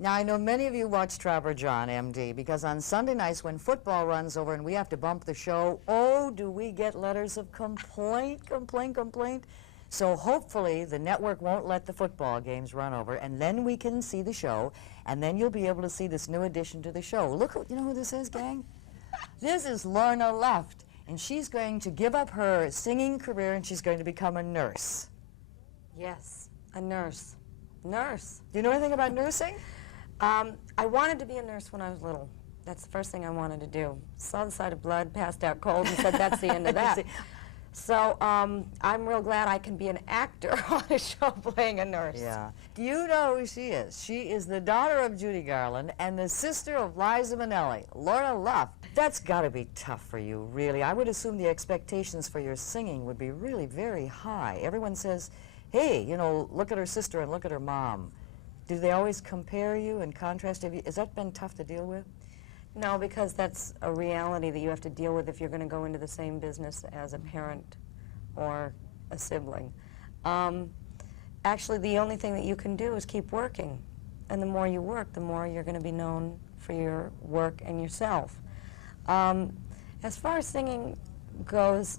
Now, I know many of you watch Trapper John, MD, because on Sunday nights when football runs over and we have to bump the show, oh, do we get letters of complaint. So hopefully the network won't let the football games run over, and then we can see the show, and then you'll be able to see this new addition to the show. Look, you know who this is, gang? This is Lorna Luft, and she's going to give up her singing career, and she's going to become a nurse. Yes, a nurse. Nurse. Do you know anything about nursing? I wanted to be a nurse when I was little. That's the first thing I wanted to do. Saw the sight of blood, passed out cold, and said, that's the end of that. So I'm real glad I can be an actor on a show playing a nurse. Yeah. Do you know who she is? She is the daughter of Judy Garland and the sister of Liza Minnelli, Lorna Luft. That's got to be tough for you, really. I would assume the expectations for your singing would be really very high. Everyone says, hey, you know, look at her sister and look at her mom. Do they always compare you and contrast? Has that been tough to deal with? No, because that's a reality that you have to deal with if you're going to go into the same business as a parent or a sibling. Actually, the only thing that you can do is keep working. And the more you work, the more you're going to be known for your work and yourself. As far as singing goes,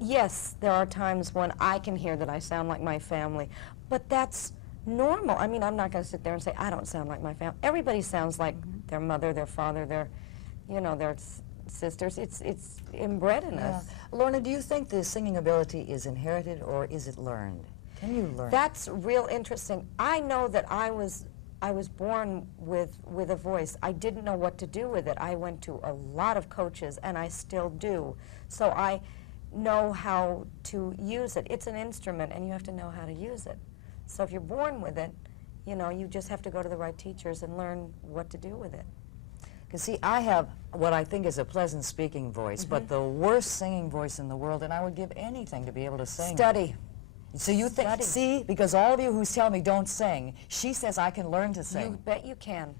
yes, there are times when I can hear that I sound like my family, but that's normal. I mean, I'm not going to sit there and say, I don't sound like my family. Everybody sounds like their mother, their father, their, you know, their sisters. It's inbred in us. Lorna, do you think the singing ability is inherited or is it learned? Can you learn? That's real interesting. I know that I was born with a voice. I didn't know what to do with it. I went to a lot of coaches, and I still do. So I know how to use it. It's an instrument, and you have to know how to use it. So if you're born with it, you know, you just have to go to the right teachers and learn what to do with it. Because see, I have what I think is a pleasant speaking voice, but the worst singing voice in the world, and I would give anything to be able to sing. Study. So you think, see, because all of you who tell me don't sing, she says I can learn to sing. You bet you can.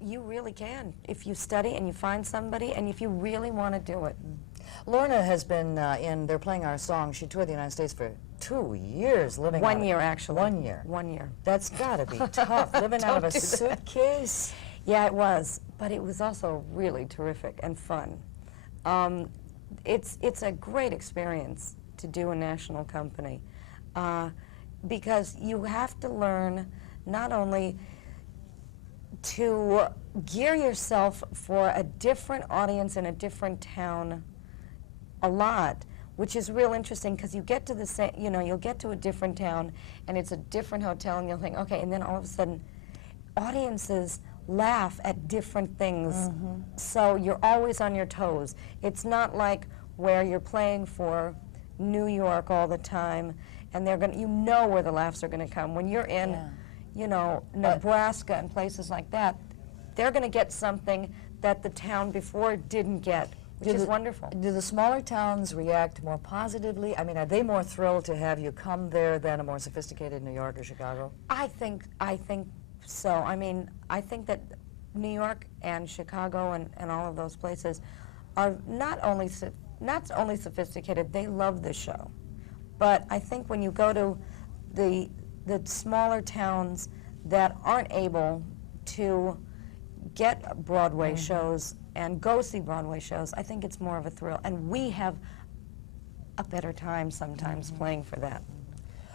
You really can. If you study and you find somebody, and if you really want to do it. Lorna has been they're playing our song. She toured the United States for 2 years living 1 year, actually. 1 year. 1 year. That's got to be tough, living out of a suitcase. Yeah, it was, but it was also really terrific and fun. It's a great experience to do a national company because you have to learn not only to gear yourself for a different audience in a different town a lot, which is real interesting because you get to the same, you know, you'll get to a different town and it's a different hotel and you'll think, okay, and then all of a sudden audiences laugh at different things. So you're always on your toes. It's not like where you're playing for New York all the time and they're going to, you know where the laughs are going to come. When you're in, you know, Nebraska and places like that, they're going to get something that the town before didn't get. Which is wonderful. Do the smaller towns react more positively? I mean, are they more thrilled to have you come there than a more sophisticated New York or Chicago? I think so. I mean, I think that New York and Chicago and all of those places are not only sophisticated, they love the show. But I think when you go to the smaller towns that aren't able to get Broadway shows and go see Broadway shows, I think it's more of a thrill. And we have a better time sometimes playing for that.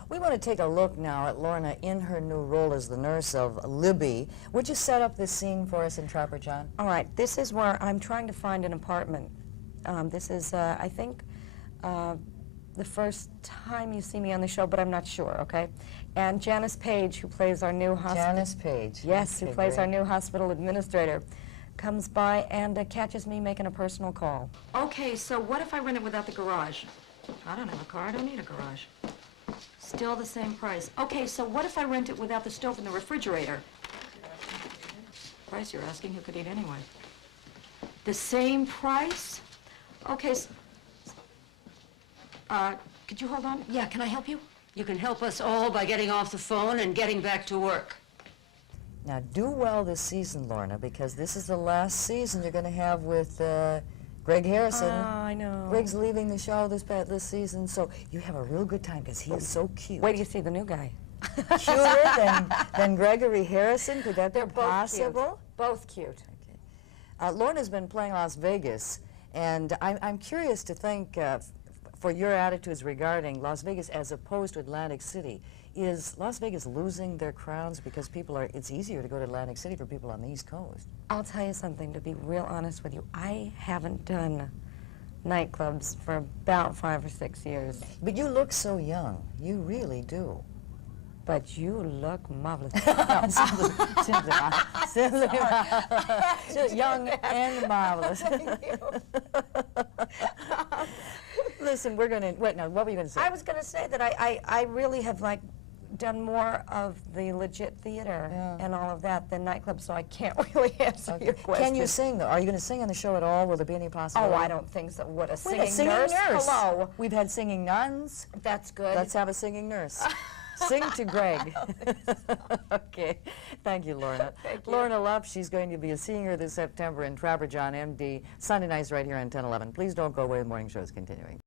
We want to take a look now at Lorna in her new role as the nurse of Libby. Would you set up this scene for us in Trapper John? All right, this is where I'm trying to find an apartment. This is, I think, the first time you see me on the show, but I'm not sure, okay? And Janice Page, who plays our new hospital... Janice Page. Yes, who plays our new hospital administrator, comes by and catches me making a personal call. Okay, so what if I rent it without the garage? I don't have a car, I don't need a garage. Still the same price. Okay, so what if I rent it without the stove and the refrigerator? Price you're asking, who could eat anyway? The same price? Okay, could you hold on? Yeah, can I help you? You can help us all by getting off the phone and getting back to work. Now, do well this season, Lorna, because this is the last season you're going to have with Greg Harrison. Oh, I know. Greg's leaving the show this season, so you have a real good time because he is so cute. Wait till you see the new guy. cuter than Gregory Harrison? Could that be They're both possible? cute. Both cute. Lorna's been playing Las Vegas, and I'm curious to think, for your attitudes regarding Las Vegas as opposed to Atlantic City. Is Las Vegas losing their crowds because it's easier to go to Atlantic City for people on the East Coast? I'll tell you something, to be real honest with you. I haven't done nightclubs for about 5 or 6 years. But you look so young. You really do. But you look marvelous. Simply young and marvelous. Listen, we're going to, wait, now, what were you going to say? I was going to say that I really have, like, done more of the legit theater and all of that than nightclubs, so I can't really answer your question. Can you sing, though? Are you going to sing on the show at all? Will there be any possibility? Oh, I don't think so. What, a Wait, singing nurse? Hello. We've had singing nuns. That's good. Let's have a singing nurse. Sing to Greg. Okay. Thank you, Lorna. Thank you. Lorna Luft, she's going to be a senior this September in Trapper John, MD, Sunday nights right here on 1011. Please don't go away. The morning show is continuing.